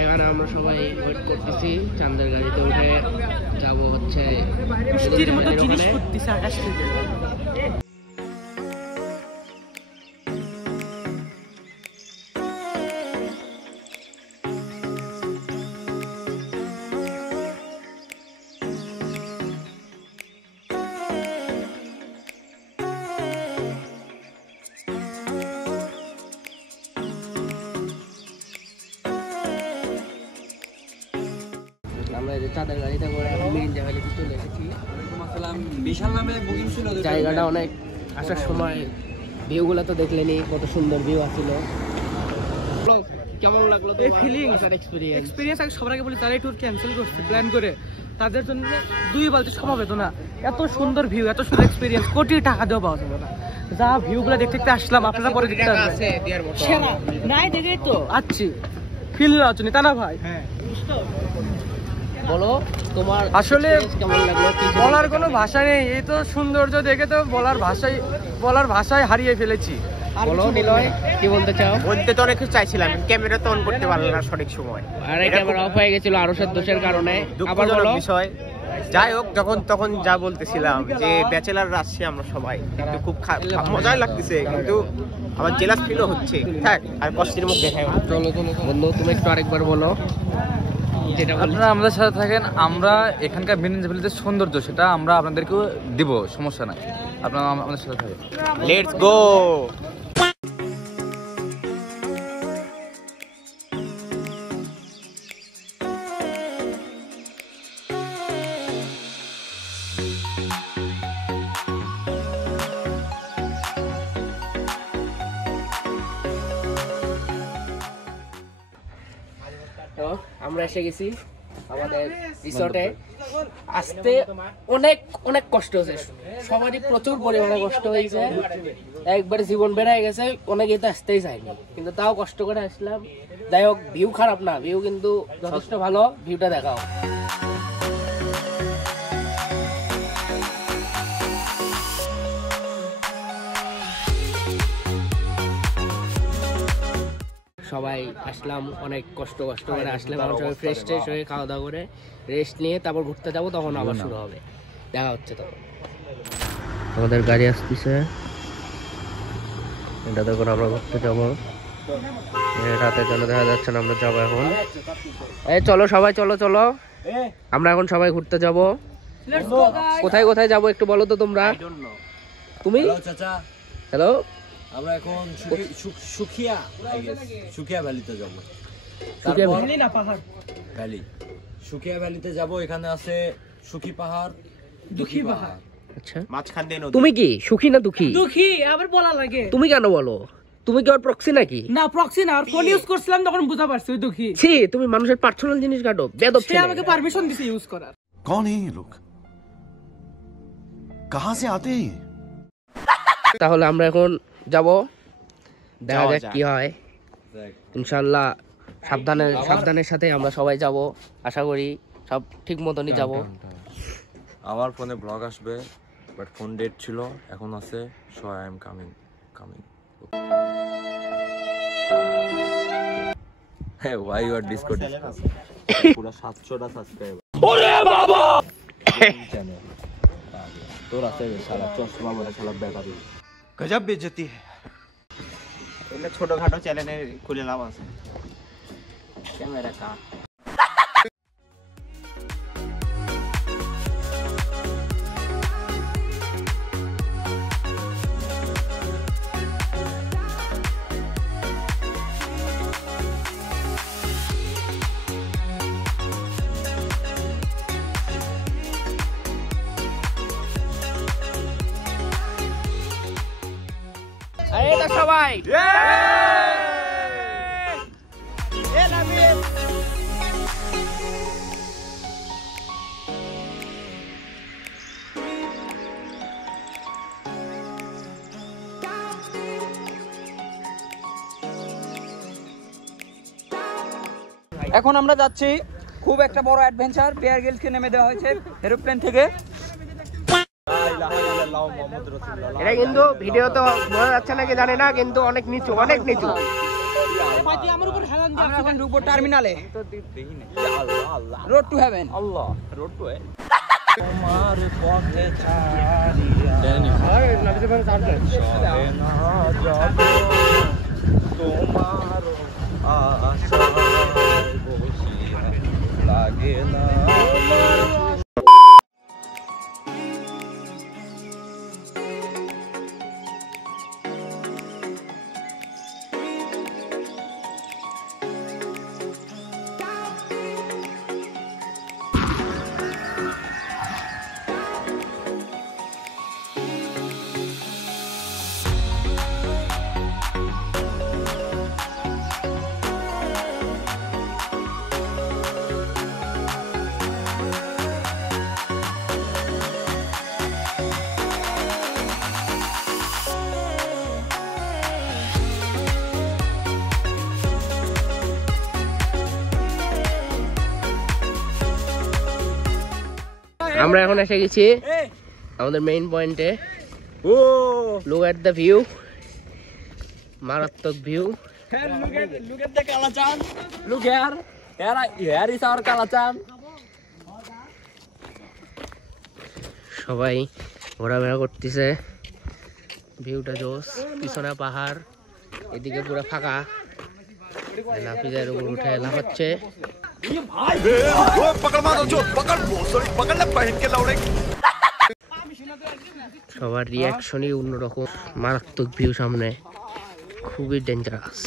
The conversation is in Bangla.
এখানে আমরা সবাই ওয়েট করতেছি চাঁদের গাড়িতে উঠে যাব হচ্ছে বৃষ্টির মতো জিনিস করতেছে আকাশ থেকে। আমরা যে চাঁদের গাড়িতে করে মিরিঞ্জা ভ্যালিতে চলে এসেছি। বিশাল নামে বুকিং ছিল, জায়গাটা অনেক আসার সময় ভিউগুলো তো দেখলেনি, কত সুন্দর ভিউ আছিল। কেমন লাগলো এই ফিলিংস এক্সপিরিয়েন্স? আগে সবার আগে বলি, যারা এই ট্যুর ক্যান্সেল করছে প্ল্যান করে, তাদের জন্য 2 বালতি সমবেত না। এত সুন্দর ভিউ, এত সুন্দর এক্সপিরিয়েন্স কোটি টাকা দিয়েও পাওয়া যাবে না। যা ভিউগুলো দেখতে দেখতে আসলাম, আপনারা পরে দেখতে আসবেন। নাই দেখেই তো আচ্ছি ফিল নেওয়ার জন্য, তা না ভাই? হ্যাঁ, বলো তোমার আসলে কেমন লাগলো? বলার কোনো ভাষা নেই। এই তো সৌন্দর্য দেখে তো বলার ভাষায় হারিয়ে ফেলেছি। বলো নিলয়, কি বলতে চাও? বলতে তো অনেক কিছু চাইছিলাম, ক্যামেরা তো অন করতে পারলাম না সঠিক সময়, আর এই ক্যামেরা অফ হয়ে গেছিল আরশের দোষের কারণে। আবার বলো বিষয়। যাই হোক, তখন যা বলতেছিলাম যে ব্যাচেলার আসছি আমরা সবাই, কিন্তু খুব মজাই লাগতেছে, কিন্তু আমার জেলাস ফিলও হচ্ছে। থাক আর কষ্টের মুখ দেখাই। চলো বন্ধু, তুমি একটু আরেকবার বলো যেটা আপনারা আমাদের সাথে থাকেন। আমরা এখানকার মিরিঞ্জা ভ্যালিতে সৌন্দর্য সেটা আমরা আপনাদেরকেও দিব, সমস্যা নাই। আপনারা আমাদের সাথে থাকেন। Let's go. আমরা এসে গেছি আমাদের রিসর্টে। আসতে অনেক কষ্ট হয়েছে, সবারই প্রচুর পরিমাণে কষ্ট হয়েছে, একবারে জীবন বেড়ে গেছে, অনেকেই তো আসতেই চায়নি, কিন্তু তাও কষ্ট করে আসলাম। যাই হোক, ভিউ খারাপ না, ভিউ কিন্তু যথেষ্ট ভালো। ভিউটা দেখাও। সবাই আসলাম, অনেক কষ্ট করে আসলাম। আমরা সবাই ফ্রেশ হয়ে খাওয়া দাওয়া করে রেস্ট নিয়ে তারপর ঘুরতে যাবো, তখন আবার শুরু হবে, দেখা হচ্ছে তখন। আমাদের গাড়ি আসতেছে, এটা দেখুন আমরা ঘুরতে যাবো। রাতের জন্য দেখা যাচ্ছে না, আমরা যাবো এখন। এই চলো সবাই, চলো আমরা এখন সবাই ঘুরতে যাব। কোথায় যাবো একটু বলো তো তোমরা। তুমি? হ্যালো, আমরা এখন সুখিয়া ভ্যালিতে যাব। সুখিয়া ভ্যালিতে যাব। এখানে আছে সুখী পাহাড়, দুঃখী পাহাড়। আচ্ছা, মাঝখান দিয়ে নদী। তুমি কি সুখী না দুঃখী? দুঃখী আবার বলা লাগে। তুমি কেন বলো? তুমি কি ওর প্রক্সি নাকি? না, প্রক্সি না, আর ফোন ইউজ করছিলাম তখন বুঝা পারছি ওই দুঃখী। ছি, তুমি মানুষের পার্সোনাল জিনিস কাটো, বেয়াদব ছেলে। সে আমাকে পারমিশন দিছে ইউজ করার। कौन है ये लोग, कहां से आते हैं? তাহলে আমরা এখন যাব, দেখা যাক কি হয়। ইনশাআল্লাহ সাবধানের সাথে আমরা সবাই যাব, আশা করি সব ঠিক মতনই যাব। আমার ফোনে ব্লগ আসবে, বাট ফোন ডেট ছিল, এখন আছে। So I am coming. হ্যাঁ, why you are disco পুরো 700টা সাবস্ক্রাইবার। ওরে বাবা, চ্যানেল তোর আছে শালা চশমা বলে শালা বেকারি। গজব বেইজ্জতি है। এটা ছোটখাটো চ্যানেলে খুলে লাভ আছে। ক্যামেরা কা এটা সবাই এখন আমরা যাচ্ছি খুব একটা বড় অ্যাডভেঞ্চার। বেয়ার গ্রিলসকে নেমে দেওয়া হয়েছে এরোপ্লেন থেকে। এটা কিন্তু ভিডিও তো বোঝা যাচ্ছে নাকি জানি না, কিন্তু অনেক নিচু, অনেক নিচু। আমার উপর হেলান দিয়ে আমরা এখন ঢুকবো টার্মিনালে। তো দেখি না Allah road to heaven. Allah road to এ তোমার পথে ছাড়িয়া চলে না যাব তোমার আশায় বসিয়া লাগে না আমরা এখন এসে গেছি আমাদের মেইন পয়েন্টে। লুক এট দ্য ভিউ, মারাত্মক ভিউ। সবাই ঘোরাফেরা করতেছে, ভিউটা জোস। পিছনে পাহাড়, এদিকে পুরো ফাঁকা। নাফিজের উপর উঠে লাফাচ্ছে। সবার রিয়াকশনই অন্যরকম। মারাত্মক ভিউ সামনে, খুবই ডেঞ্জারাস।